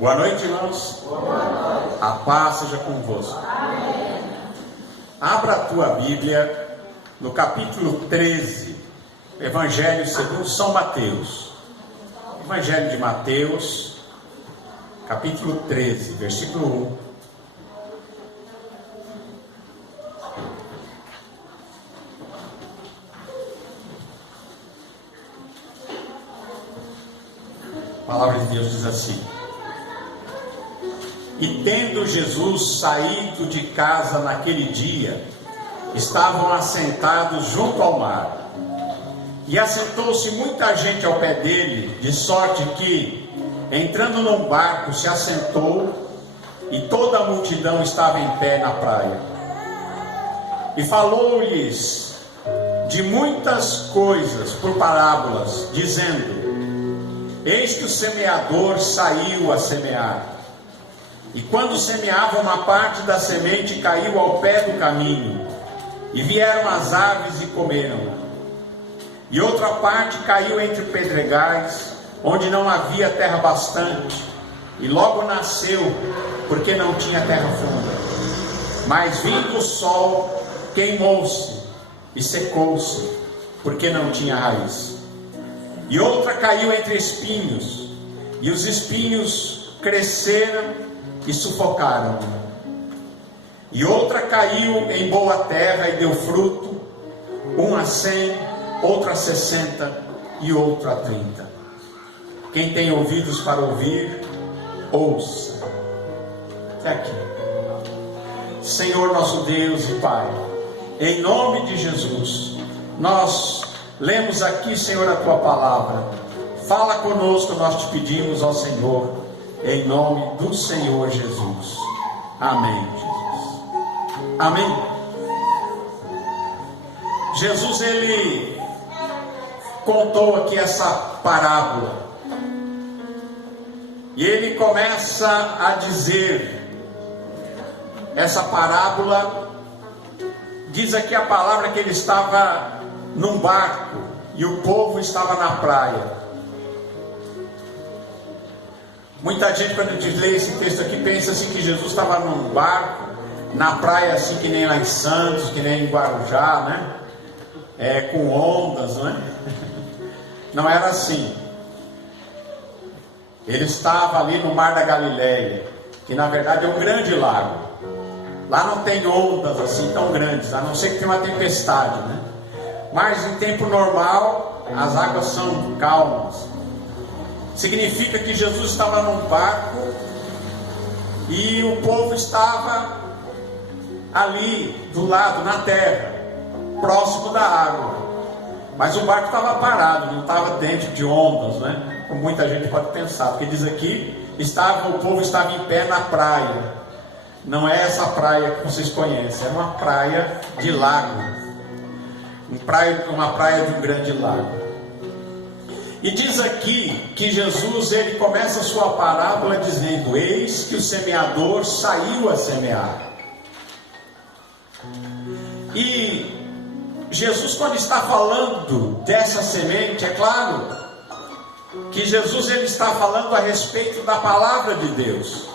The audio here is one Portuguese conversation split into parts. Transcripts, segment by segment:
Boa noite, irmãos. Boa noite. A paz seja convosco. Amém. Abra a tua Bíblia no capítulo 13, Evangelho segundo São Mateus. Evangelho de Mateus, capítulo 13, versículo 1. A palavra de Deus diz assim: E tendo Jesus saído de casa naquele dia, estavam assentados junto ao mar. E assentou-se muita gente ao pé dele, de sorte que, entrando num barco, se assentou, e toda a multidão estava em pé na praia. E falou-lhes de muitas coisas por parábolas, dizendo: Eis que o semeador saiu a semear. E quando semeava, uma parte da semente caiu ao pé do caminho, e vieram as aves e comeram. E outra parte caiu entre pedregais, onde não havia terra bastante, e logo nasceu, porque não tinha terra funda. Mas vindo o sol, queimou-se e secou-se, porque não tinha raiz. E outra caiu entre espinhos, e os espinhos cresceram e sufocaram. E outra caiu em boa terra e deu fruto, uma a 100, outra a 60 e outra a 30. Quem tem ouvidos para ouvir, ouça. Até aqui. Senhor nosso Deus e Pai, em nome de Jesus, nós lemos aqui, Senhor, a Tua palavra. Fala conosco, nós te pedimos, ó Senhor, em nome do Senhor Jesus. Amém, Jesus. Amém. Jesus, ele contou aqui essa parábola. E ele começa a dizer, essa parábola, diz aqui a palavra que ele estava num barco e o povo estava na praia. Muita gente, quando a gente lê esse texto aqui, pensa assim que Jesus estava num barco, na praia, assim que nem lá em Santos, que nem em Guarujá, né? Com ondas, né? Não era assim. Ele estava ali no Mar da Galileia, que na verdade é um grande lago. Lá não tem ondas assim tão grandes, a não ser que tenha uma tempestade, né? Mas em tempo normal, as águas são calmas. Significa que Jesus estava num barco e o povo estava ali do lado, na terra, próximo da água. Mas o barco estava parado, não estava dentro de ondas, né? Como muita gente pode pensar, porque diz aqui, o povo estava em pé na praia. Não é essa praia que vocês conhecem, é uma praia de lago, uma praia de um grande lago. E diz aqui que Jesus, ele começa a sua parábola dizendo: Eis que o semeador saiu a semear. E Jesus, quando está falando dessa semente, é claro que Jesus, ele está falando a respeito da palavra de Deus.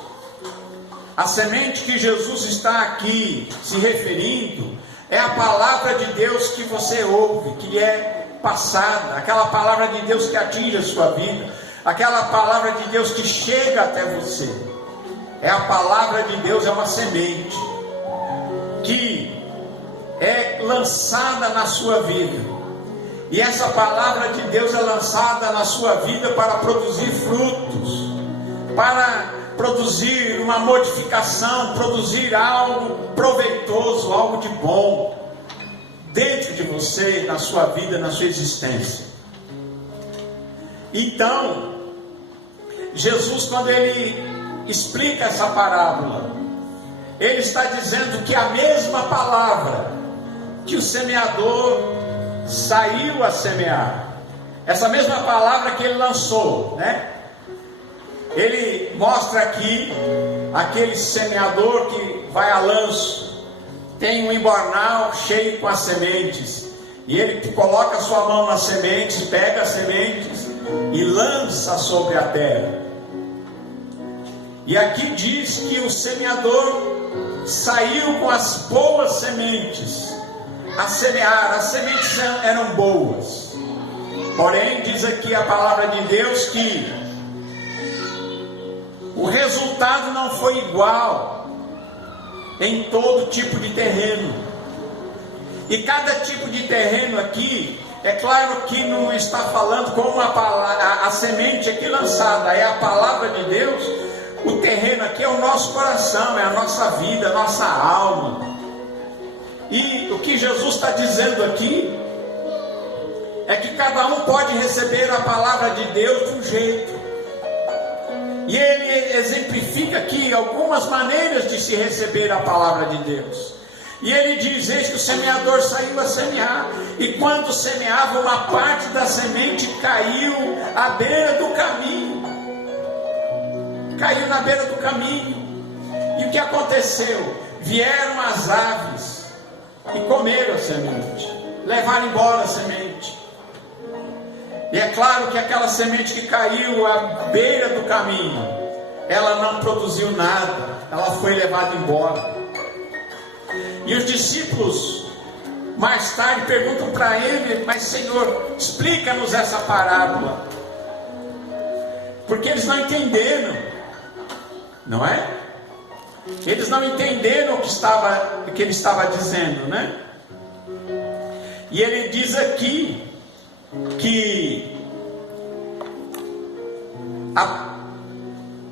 A semente que Jesus está aqui se referindo é a palavra de Deus que você ouve, que é passada, aquela palavra de Deus que atinge a sua vida, aquela palavra de Deus que chega até você. É a palavra de Deus, é uma semente que é lançada na sua vida. E essa palavra de Deus é lançada na sua vida para produzir frutos, para produzir uma modificação, produzir algo proveitoso, algo de bom dentro de você, na sua vida, na sua existência. Então, Jesus, quando ele explica essa parábola, ele está dizendo que a mesma palavra que o semeador saiu a semear, essa mesma palavra que ele lançou, né? Ele mostra aqui aquele semeador que vai a lanço, tem um embornal cheio com as sementes, e ele coloca a sua mão nas sementes, pega as sementes e lança sobre a terra. E aqui diz que o semeador saiu com as boas sementes a semear. As sementes eram boas. Porém, diz aqui a palavra de Deus que o resultado não foi igual em todo tipo de terreno. E cada tipo de terreno aqui, é claro que não está falando como a semente aqui lançada é a palavra de Deus. O terreno aqui é o nosso coração, é a nossa vida, a nossa alma. E o que Jesus está dizendo aqui é que cada um pode receber a palavra de Deus de um jeito. E ele exemplifica aqui algumas maneiras de se receber a palavra de Deus. E ele diz: eis que o semeador saiu a semear, e quando semeava, uma parte da semente caiu à beira do caminho. Caiu na beira do caminho. E o que aconteceu? Vieram as aves e comeram a semente, levaram embora a semente. E é claro que aquela semente que caiu à beira do caminho, ela não produziu nada, ela foi levada embora. E os discípulos mais tarde perguntam para ele: mas Senhor, explica-nos essa parábola. Porque eles não entenderam, não é? Eles não entenderam o que ele estava dizendo, né? E ele diz aqui que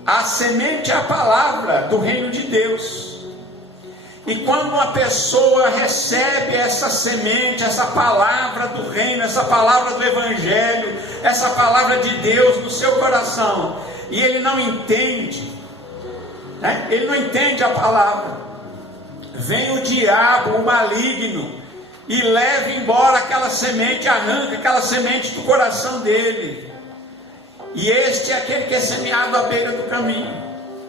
a semente é a palavra do reino de Deus. E quando uma pessoa recebe essa semente, essa palavra do reino, essa palavra do evangelho, essa palavra de Deus no seu coração, e ele não entende, né? Ele não entende a palavra, vem o diabo, o maligno, e leva embora aquela semente, arranca aquela semente do coração dele. E este é aquele que é semeado à beira do caminho,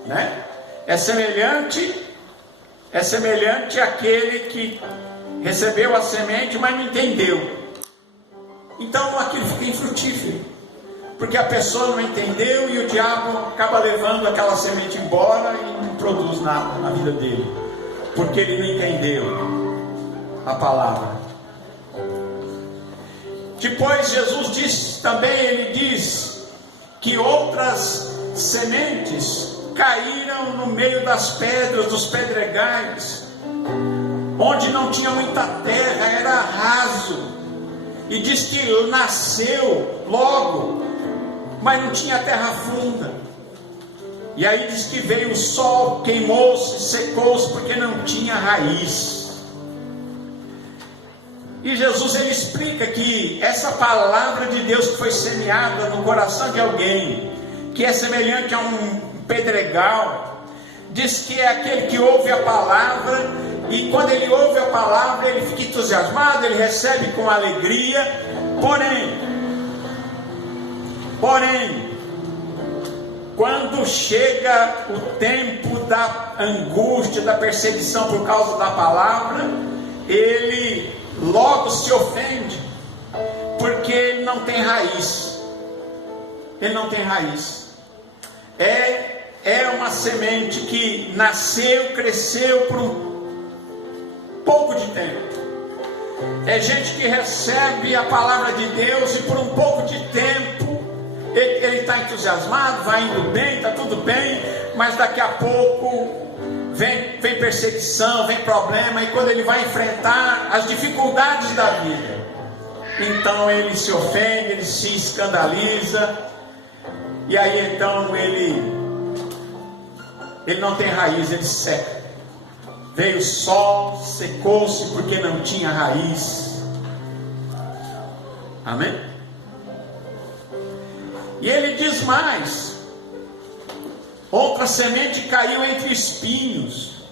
né? É semelhante àquele que recebeu a semente, mas não entendeu. Então aquilo fica infrutífero, porque a pessoa não entendeu e o diabo acaba levando aquela semente embora e não produz nada na vida dele, porque ele não entendeu a palavra. Depois Jesus diz também, ele diz que outras sementes caíram no meio das pedras, dos pedregais, onde não tinha muita terra, era raso, e diz que nasceu logo, mas não tinha terra funda. E aí diz que veio o sol, queimou-se, secou-se, porque não tinha raiz. E Jesus, ele explica que essa palavra de Deus que foi semeada no coração de alguém, que é semelhante a um pedregal, diz que é aquele que ouve a palavra, e quando ele ouve a palavra, ele fica entusiasmado, ele recebe com alegria. Porém, quando chega o tempo da angústia, da perseguição por causa da palavra, ele logo se ofende, porque ele não tem raiz. Ele não tem raiz. É uma semente que nasceu, cresceu por um pouco de tempo. É gente que recebe a palavra de Deus e por um pouco de tempo ele está entusiasmado, vai indo bem, está tudo bem, mas daqui a pouco vem perseguição, vem problema, e quando ele vai enfrentar as dificuldades da vida, então ele se ofende, ele se escandaliza, e aí então ele não tem raiz, ele seca. Veio o sol, secou-se porque não tinha raiz. Amém? E ele diz mais: outra semente caiu entre espinhos,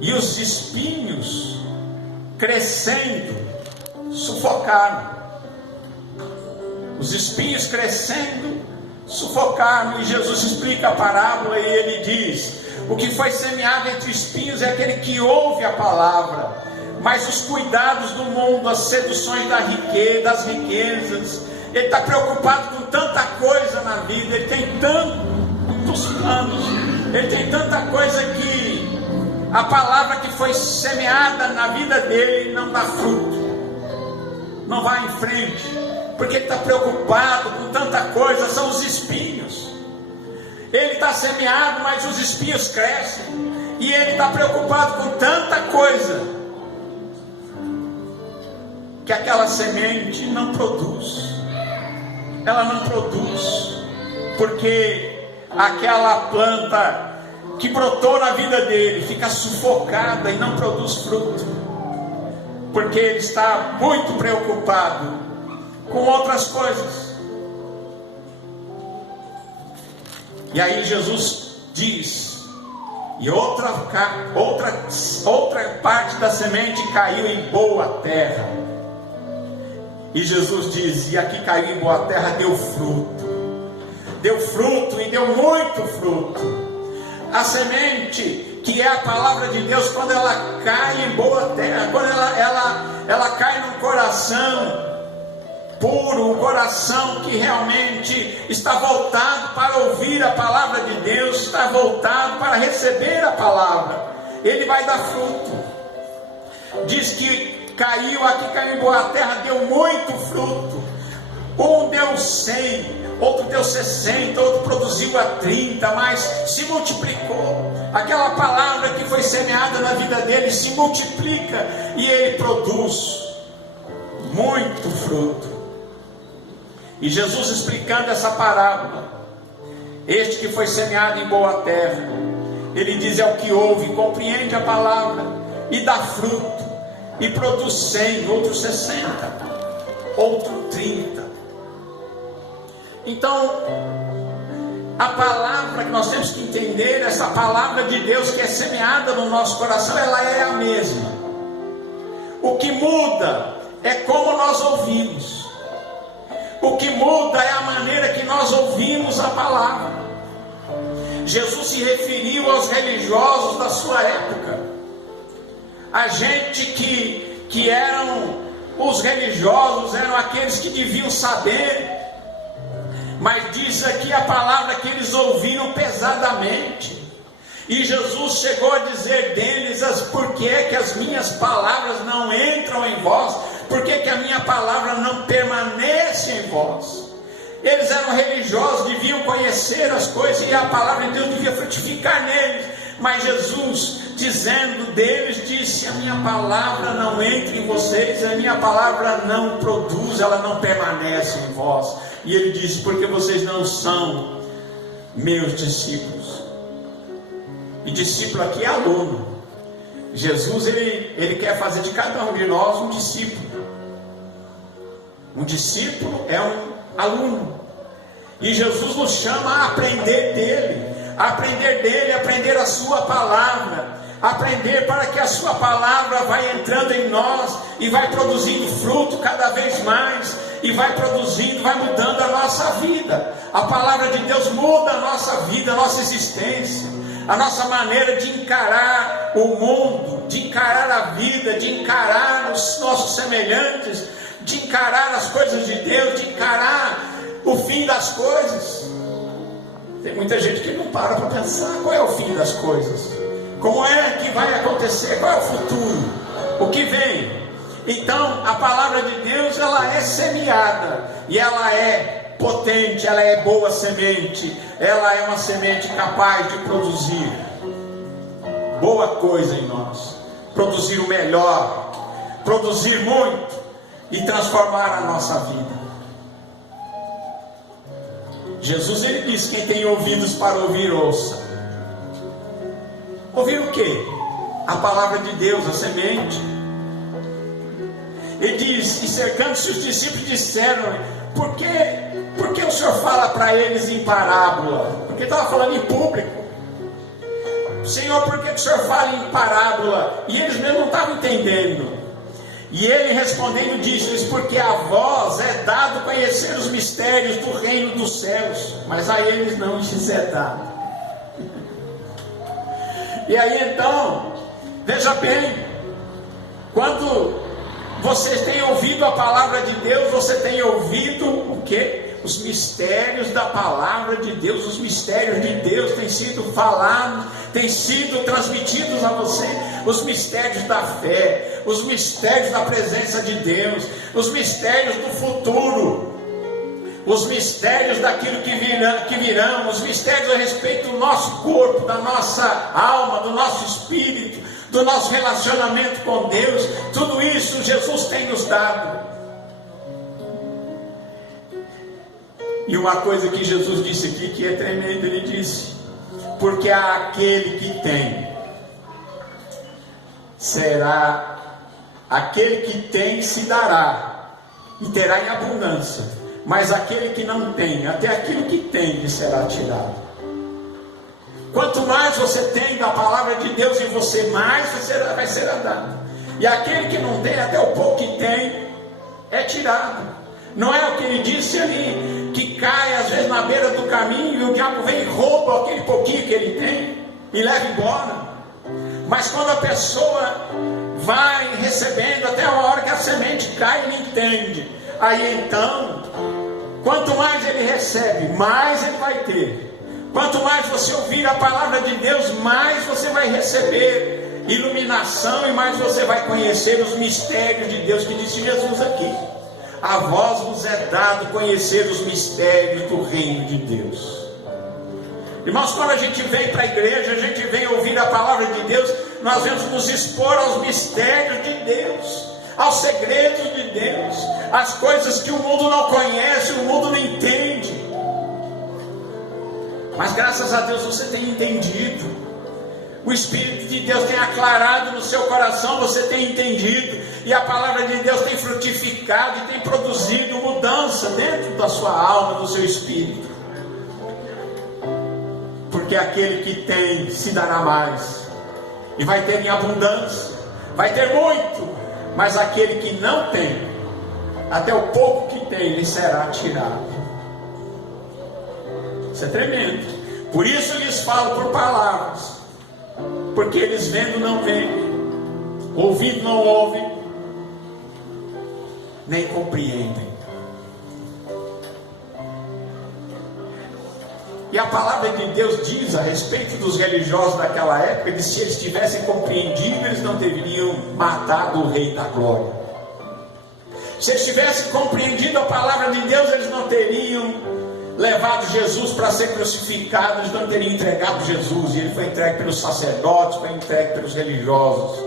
e os espinhos, crescendo, sufocaram. Os espinhos crescendo, sufocaram. E Jesus explica a parábola e ele diz: o que foi semeado entre espinhos é aquele que ouve a palavra, mas os cuidados do mundo, as seduções das riquezas, ele está preocupado com tanta coisa na vida, ele tem tanto tantos planos, ele tem tanta coisa que a palavra que foi semeada na vida dele não dá fruto, não vai em frente, porque ele está preocupado com tanta coisa, são os espinhos. Ele está semeado, mas os espinhos crescem, e ele está preocupado com tanta coisa, que aquela semente não produz. Ela não produz, porque aquela planta que brotou na vida dele fica sufocada e não produz fruto, porque ele está muito preocupado com outras coisas. E aí Jesus diz, e outra parte da semente caiu em boa terra. E Jesus diz, e aqui caiu em boa terra, deu fruto e deu muito fruto. A semente, que é a palavra de Deus, quando ela cai em boa terra, quando ela cai num coração puro, um coração que realmente está voltado para ouvir a palavra de Deus, está voltado para receber a palavra, ele vai dar fruto. Diz que caiu em boa terra, deu muito fruto. Um deu 100, outro deu 60, outro produziu a 30, mas se multiplicou. Aquela palavra que foi semeada na vida dele se multiplica e ele produz muito fruto. E Jesus, explicando essa parábola, este que foi semeado em boa terra, ele diz: é o que ouve, compreende a palavra e dá fruto, e produz 100, outro 60, outro 30. Então, a palavra que nós temos que entender, essa palavra de Deus que é semeada no nosso coração, ela é a mesma. O que muda é como nós ouvimos. O que muda é a maneira que nós ouvimos a palavra. Jesus se referiu aos religiosos da sua época, a gente que eram os religiosos, eram aqueles que deviam saber, mas diz aqui a palavra que eles ouviram pesadamente. E Jesus chegou a dizer deles: por que é que as minhas palavras não entram em vós? Por que é que a minha palavra não permanece em vós? Eles eram religiosos, deviam conhecer as coisas, e a palavra de Deus devia frutificar neles. Mas Jesus, dizendo deles, disse: a minha palavra não entra em vocês, a minha palavra não produz, ela não permanece em vós. E ele disse: porque vocês não são meus discípulos. E discípulo aqui é aluno. Jesus, ele quer fazer de cada um de nós um discípulo. Um discípulo é um aluno. E Jesus nos chama a aprender dele, aprender a sua palavra, aprender para que a sua palavra vai entrando em nós e vai produzindo fruto cada vez mais, e vai produzindo, vai mudando a nossa vida. A palavra de Deus muda a nossa vida, a nossa existência, a nossa maneira de encarar o mundo, de encarar a vida, de encarar os nossos semelhantes, de encarar as coisas de Deus, de encarar o fim das coisas. Tem muita gente que não para pensar qual é o fim das coisas, como é que vai acontecer, qual é o futuro, o que vem. Então a palavra de Deus, ela é semeada, e ela é potente, ela é boa semente, ela é uma semente capaz de produzir boa coisa em nós, produzir o melhor, produzir muito e transformar a nossa vida. Jesus, ele disse: quem tem ouvidos para ouvir, ouça. Ouvir o quê? A palavra de Deus, a semente. Ele diz: e cercando-se os discípulos disseram: por que o Senhor fala para eles em parábola? Porque estava falando em público. Senhor, por que o Senhor fala em parábola? E eles mesmo não estavam entendendo. E ele respondendo disse-lhes: porque a vós é dado conhecer os mistérios do reino dos céus, mas a eles não lhes é dado. E aí então, veja bem, quando vocês têm ouvido a palavra de Deus, você tem ouvido o quê? os mistérios da palavra de Deus, os mistérios de Deus têm sido falados, têm sido transmitidos a você, os mistérios da fé, os mistérios da presença de Deus, os mistérios do futuro, os mistérios daquilo que virão, os mistérios a respeito do nosso corpo, da nossa alma, do nosso espírito, do nosso relacionamento com Deus. Tudo isso Jesus tem nos dado. E uma coisa que Jesus disse aqui que é tremenda, ele disse: porque aquele que tem, será, aquele que tem se dará, e terá em abundância, mas aquele que não tem, até aquilo que tem lhe será tirado. Quanto mais você tem da palavra de Deus em você, mais vai ser dado. E aquele que não tem, até o pouco que tem, é tirado. Não é o que ele disse ali, que cai às vezes na beira do caminho, e o diabo vem e rouba aquele pouquinho que ele tem, e leva embora. Mas quando a pessoa vai recebendo, até a hora que a semente cai, ele entende. Aí então, quanto mais ele recebe, mais ele vai ter. Quanto mais você ouvir a palavra de Deus, mais você vai receber iluminação, e mais você vai conhecer os mistérios de Deus, que disse Jesus aqui: a vós vos é dado conhecer os mistérios do reino de Deus. Irmãos, quando a gente vem para a igreja, a gente vem ouvir a palavra de Deus, nós vamos nos expor aos mistérios de Deus, aos segredos de Deus, às coisas que o mundo não conhece, o mundo não entende. Mas graças a Deus você tem entendido, o Espírito de Deus tem aclarado no seu coração, você tem entendido, e a palavra de Deus tem frutificado e tem produzido mudança dentro da sua alma, do seu espírito. Porque aquele que tem se dará mais, e vai ter em abundância, vai ter muito. Mas aquele que não tem, até o pouco que tem, lhe será tirado. Isso é tremendo. Por isso lhes falo por palavras, porque eles vendo não veem, ouvindo não ouvem, nem compreendem. E a palavra de Deus diz a respeito dos religiosos daquela época, que se eles tivessem compreendido, eles não teriam matado o Rei da Glória. Se eles tivessem compreendido a palavra de Deus, eles não teriam levado Jesus para ser crucificado, eles não teriam entregado Jesus, e ele foi entregue pelos sacerdotes, foi entregue pelos religiosos.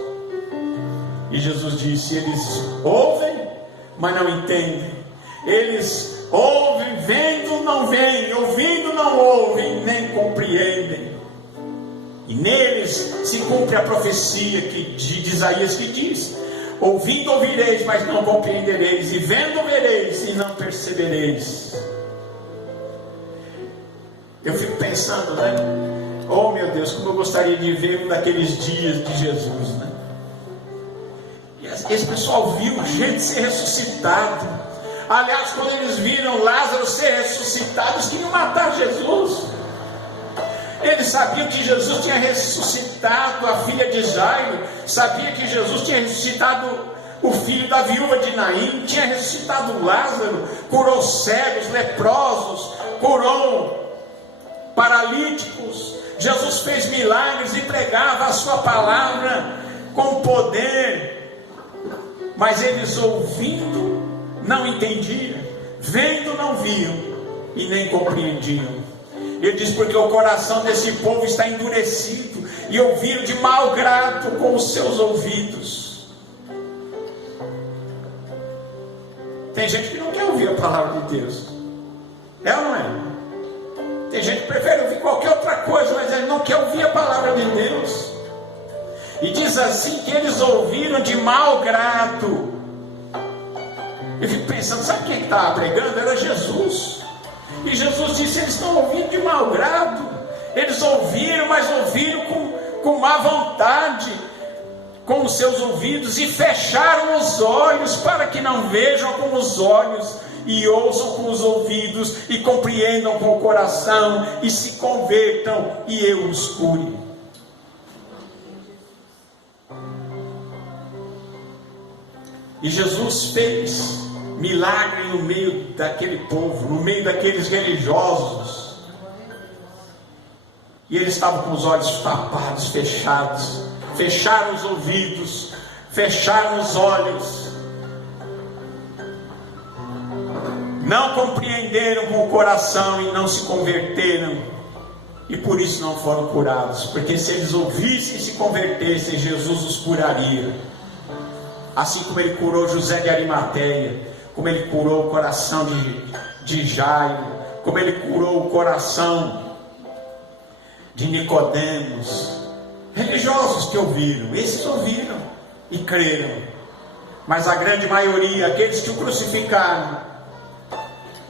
E Jesus disse: eles ouvem, mas não entendem. Eles ouvem, vendo não veem, ouvindo não ouvem, nem compreendem. E neles se cumpre a profecia de Isaías, que diz: ouvindo ouvireis, mas não compreendereis, e vendo vereis, e não percebereis. Eu fico pensando, né? Oh meu Deus, como eu gostaria de ver um daqueles dias de Jesus, né? E esse pessoal viu gente ser ressuscitado. Aliás, quando eles viram Lázaro ser ressuscitado, eles queriam matar Jesus. Eles sabiam que Jesus tinha ressuscitado a filha de Jairo, sabia que Jesus tinha ressuscitado o filho da viúva de Naim, tinha ressuscitado Lázaro, curou cegos, leprosos, curou paralíticos. Jesus fez milagres e pregava a sua palavra com poder. Mas eles ouvindo não entendiam, vendo não viam e nem compreendiam. Ele diz: porque o coração desse povo está endurecido, e ouviram de mau grado com os seus ouvidos. Tem gente que não quer ouvir a palavra de Deus, é ou não é? Tem gente que prefere ouvir qualquer outra coisa, mas ele não quer ouvir a palavra de Deus. E diz assim que eles ouviram de mau grado. Eu fico pensando, sabe quem estava pregando? Era Jesus. E Jesus disse: eles estão ouvindo de mau grado. Eles ouviram, mas ouviram com má vontade, com os seus ouvidos, e fecharam os olhos para que não vejam com os olhos, e ouçam com os ouvidos, e compreendam com o coração, e se convertam, e eu os cure. E Jesus fez milagre no meio daquele povo, no meio daqueles religiosos. E eles estavam com os olhos tapados, fechados, fecharam os ouvidos, fecharam os olhos, não compreenderam com o coração e não se converteram, e por isso não foram curados, porque se eles ouvissem e se convertessem, Jesus os curaria, assim como ele curou José de Arimateia, como ele curou o coração de Jairo, como ele curou o coração de Nicodemos. Religiosos que ouviram, esses ouviram e creram, mas a grande maioria, aqueles que o crucificaram,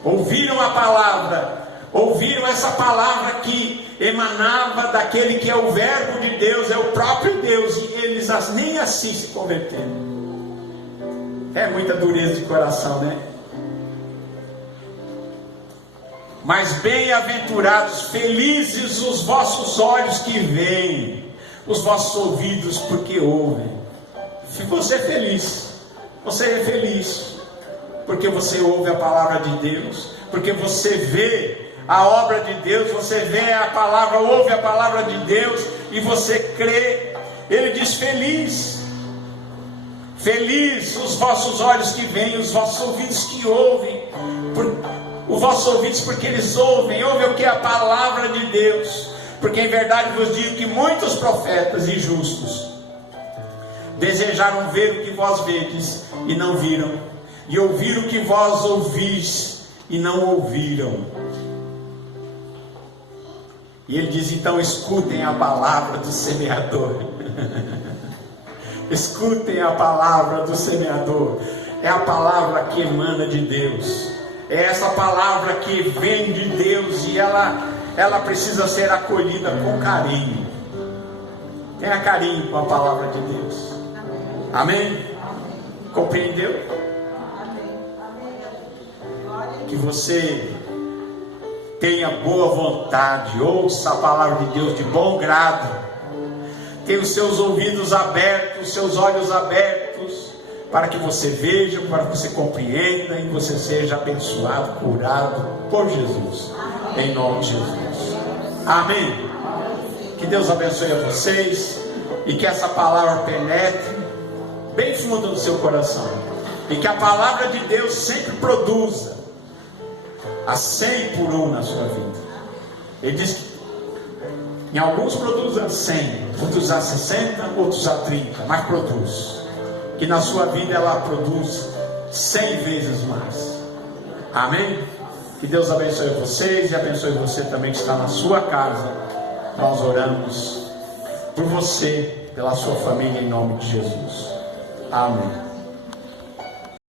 ouviram a palavra, ouviram essa palavra que emanava daquele que é o verbo de Deus, é o próprio Deus, e eles nem assim se converteram. É muita dureza de coração, né? Mas bem-aventurados, felizes os vossos olhos que veem, os vossos ouvidos porque ouvem. Se você é feliz, porque você ouve a palavra de Deus, porque você vê a obra de Deus, você vê a palavra, ouve a palavra de Deus e você crê. Ele diz: feliz os vossos olhos que veem, os vossos ouvidos que ouvem, os vossos ouvidos porque eles ouvem o que é a palavra de Deus, porque em verdade vos digo que muitos profetas e justos desejaram ver o que vós vedes e não viram, e ouvir o que vós ouvis e não ouviram. E ele diz: então escutem a palavra do semeador. Escutem a palavra do semeador. É a palavra que emana de Deus, é essa palavra que vem de Deus, e ela precisa ser acolhida com carinho. Tenha carinho com a palavra de Deus. Amém? Compreendeu? Que você tenha boa vontade, ouça a palavra de Deus de bom grado, tenha os seus ouvidos abertos, os seus olhos abertos, para que você veja, para que você compreenda e você seja abençoado, curado por Jesus, em nome de Jesus. Amém? Que Deus abençoe a vocês e que essa palavra penetre bem fundo no seu coração, e que a palavra de Deus sempre produza a 100 por 1 na sua vida. Ele diz que em alguns produz a 100, outros a 60, outros a 30, mas produz. Que na sua vida ela produz 100 vezes mais. Amém? Que Deus abençoe vocês e abençoe você também que está na sua casa. Nós oramos por você, pela sua família, em nome de Jesus. Amém.